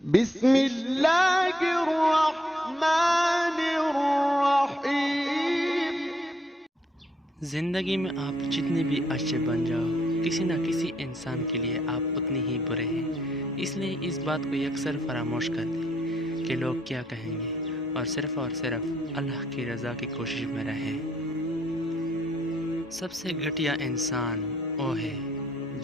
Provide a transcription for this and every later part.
بسم اللہ الرحمن الرحیم۔ زندگی میں آپ جتنے بھی اچھے بن جاؤ، کسی نہ کسی انسان کے لیے آپ اتنے ہی برے ہیں۔ اس لیے اس بات کو یکسر فراموش کر دیں کہ لوگ کیا کہیں گے، اور صرف اللہ کی رضا کی کوشش میں رہیں۔ سب سے گھٹیا انسان وہ ہے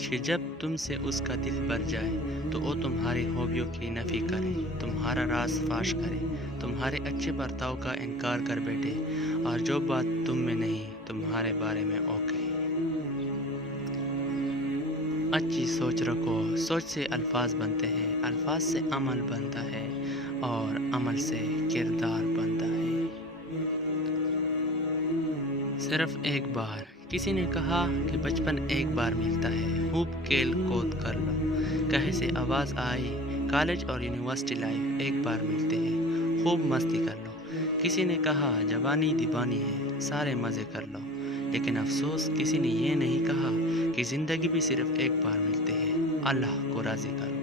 کہ جب تم سے اس کا دل بھر جائے تو وہ تمہاری خوبیوں کی نفی کرے، تمہارا راز فاش کرے، تمہارے اچھے برتاؤ کا انکار کر بیٹھے، اور جو بات تم میں نہیں تمہارے بارے میں وہ کہے۔ اچھی سوچ رکھو، سوچ سے الفاظ بنتے ہیں، الفاظ سے عمل بنتا ہے، اور عمل سے کردار بنتا ہے۔ صرف ایک بار کسی نے کہا کہ بچپن ایک بار ملتا ہے، خوب کھیل کود کر لو۔ کہیں سے آواز آئی، کالج اور یونیورسٹی لائف ایک بار ملتے ہیں، خوب مستی کر لو۔ کسی نے کہا جوانی دیوانی ہے، سارے مزے کر لو۔ لیکن افسوس کسی نے یہ نہیں کہا کہ زندگی بھی صرف ایک بار ملتے ہیں، اللہ کو راضی کرو۔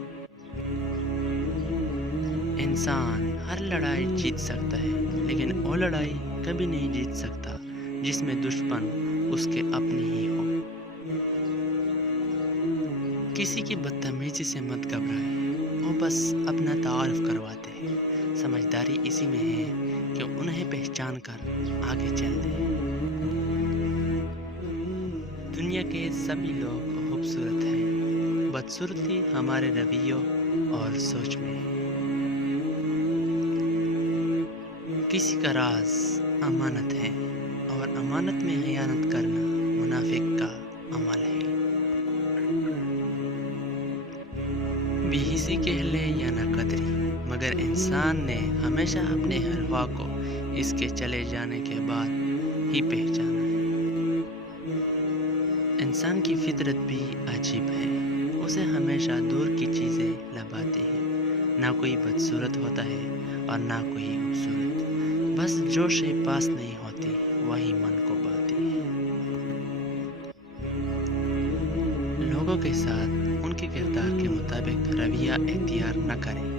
انسان ہر لڑائی جیت سکتا ہے، لیکن وہ لڑائی کبھی نہیں جیت سکتا جس میں دشمن اس کے اپنے ہی ہو۔ کسی کی بدتمیزی سے مت گھبرائے، وہ بس اپنا تعارف کرواتے ہیں۔ سمجھداری اسی میں ہے کہ انہیں پہچان کر آگے چل دیں۔ دنیا کے سبھی لوگ خوبصورت ہیں، بدصورتی ہمارے رویوں اور سوچ میں ہے۔ کسی کا راز امانت ہے، اور امانت میں خیانت کرنا منافق کا عمل ہے۔ بے حسی کہہ لے یا نہ قدری، مگر انسان نے ہمیشہ اپنے حلوا کو اس کے چلے جانے کے بعد ہی پہچانا ہے۔ انسان کی فطرت بھی عجیب ہے، اسے ہمیشہ دور کی چیزیں لبھاتی ہے۔ نہ کوئی بدصورت ہوتا ہے اور نہ کوئی خوبصورت، بس جو شے پاس نہیں ہوتی وہی من کو پاتی ہے۔ لوگوں کے ساتھ ان کے کردار کے مطابق رویہ اختیار نہ کریں،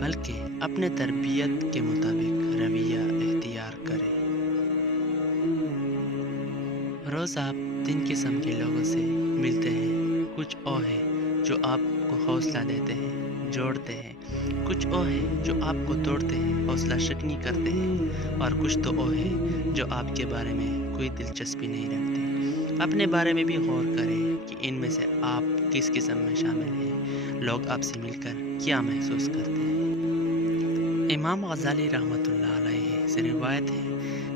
بلکہ اپنے تربیت کے مطابق رویہ اختیار کریں۔ روز آپ 3 قسم کے لوگوں سے ملتے ہیں۔ کچھ وہ ہے جو آپ کو حوصلہ دیتے ہیں، جوڑتے ہیں۔ کچھ وہ ہے جو آپ کو توڑتے ہیں، حوصلہ شکنی کرتے ہیں۔ اور کچھ تو وہ ہے جو آپ کے بارے میں کوئی دلچسپی نہیں رکھتے۔ اپنے بارے میں بھی غور کریں کہ ان میں سے آپ کس قسم میں شامل ہیں۔ لوگ آپ سے مل کر کیا محسوس کرتے ہیں؟ امام غزالی رحمۃ اللہ علیہ سے روایت ہے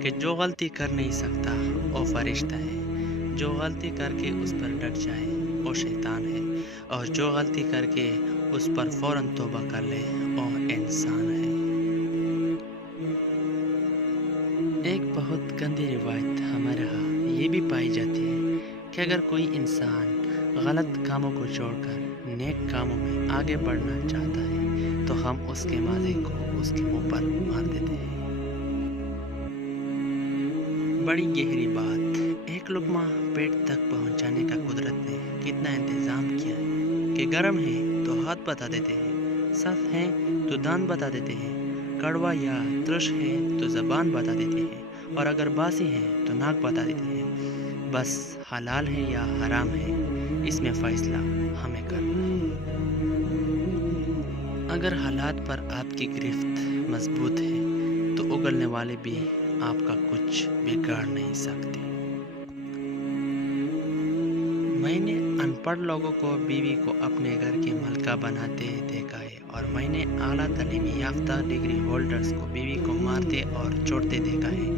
کہ جو غلطی کر نہیں سکتا وہ فرشتہ ہے، جو غلطی کر کے اس پر ڈٹ جائے وہ شیطان ہے، اور جو غلطی کر کے اس پر فوراً توبہ کر لے وہ انسان ہے۔ ایک بہت گندی روایت ہمارے ہاں یہ بھی پائی جاتی ہے کہ اگر کوئی انسان غلط کاموں کو چھوڑ کر نیک کاموں میں آگے بڑھنا چاہتا ہے تو ہم اس کے ماضی کو اس کے منہ پر مار دیتے ہیں۔ بڑی گہری بات۔ ایک لقمہ پیٹ تک پہنچانے کا قدرت نے کتنا انتظام کیا ہے کہ گرم ہے تو ہاتھ بتا دیتے ہیں، سخت ہے تو دانت بتا دیتے ہیں، کڑوا یا ترش ہے تو زبان بتا دیتی ہے، اور اگر باسی ہے تو ناک بتا دیتی ہے۔ بس حلال ہے یا حرام ہے، اس میں فیصلہ ہمیں کرنا ہے۔ اگر حالات پر آپ کی گرفت مضبوط ہے تو اگلنے والے بھی آپ کا کچھ بگاڑ نہیں سکتے۔ میں نے ان پڑھ لوگوں کو بیوی کو اپنے گھر کی ملکہ بناتے دیکھا ہے، اور میں نے اعلیٰ تعلیم یافتہ ڈگری ہولڈرز کو بیوی کو مارتے اور چوٹتے دیکھا ہے۔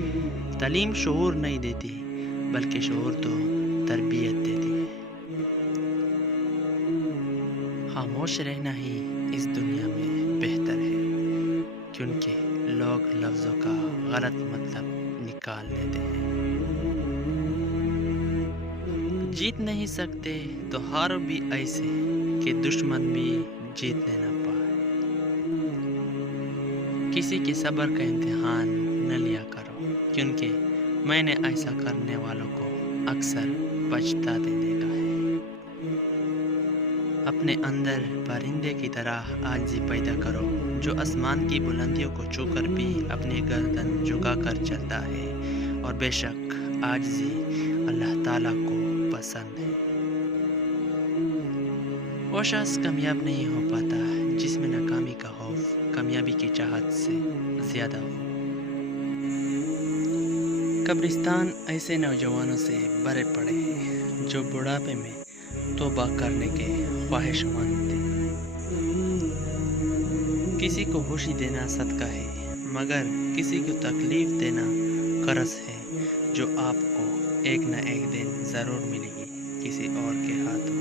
تعلیم شعور نہیں دیتی، بلکہ شعور تو تربیت دیتی ہے۔ خاموش رہنا ہی اس دنیا میں بہتر ہے، کیونکہ لوگ لفظوں کا غلط مطلب نکال لیتے ہیں۔ جیت نہیں سکتے تو ہارو بھی ایسے کہ دشمن بھی جیتنے نہ پائے۔ کسی کے صبر کا امتحان نہ لیا کرو، کیونکہ میں نے ایسا کرنے والوں کو اکثر پچھتاتے دیکھا ہے۔ اپنے اندر پرندے کی طرح عاجزی پیدا کرو جو آسمان کی بلندیوں کو چھو کر بھی اپنی گردن جھکا کر چلتا ہے، اور بے شک عاجزی اللہ تعالیٰ کو پسند ہے۔ وہ شخص کامیاب نہیں ہو پاتا جس میں ناکامی کا خوف کامیابی کی چاہت سے زیادہ ہو۔ قبرستان ایسے نوجوانوں سے بھرے پڑے ہیں جو بڑھاپے میں توبہ کرنے کے خواہش مند تھے۔ کسی کو خوشی دینا صدقہ ہے، مگر کسی کو تکلیف دینا قرض ہے جو آپ کو ایک نہ ایک دن ضرور ملے گی کسی اور کے ہاتھوں۔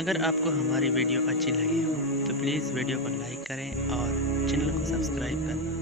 اگر آپ کو ہماری ویڈیو اچھی لگی ہو تو پلیز ویڈیو کو لائک کریں اور چینل کو سبسکرائب کرنا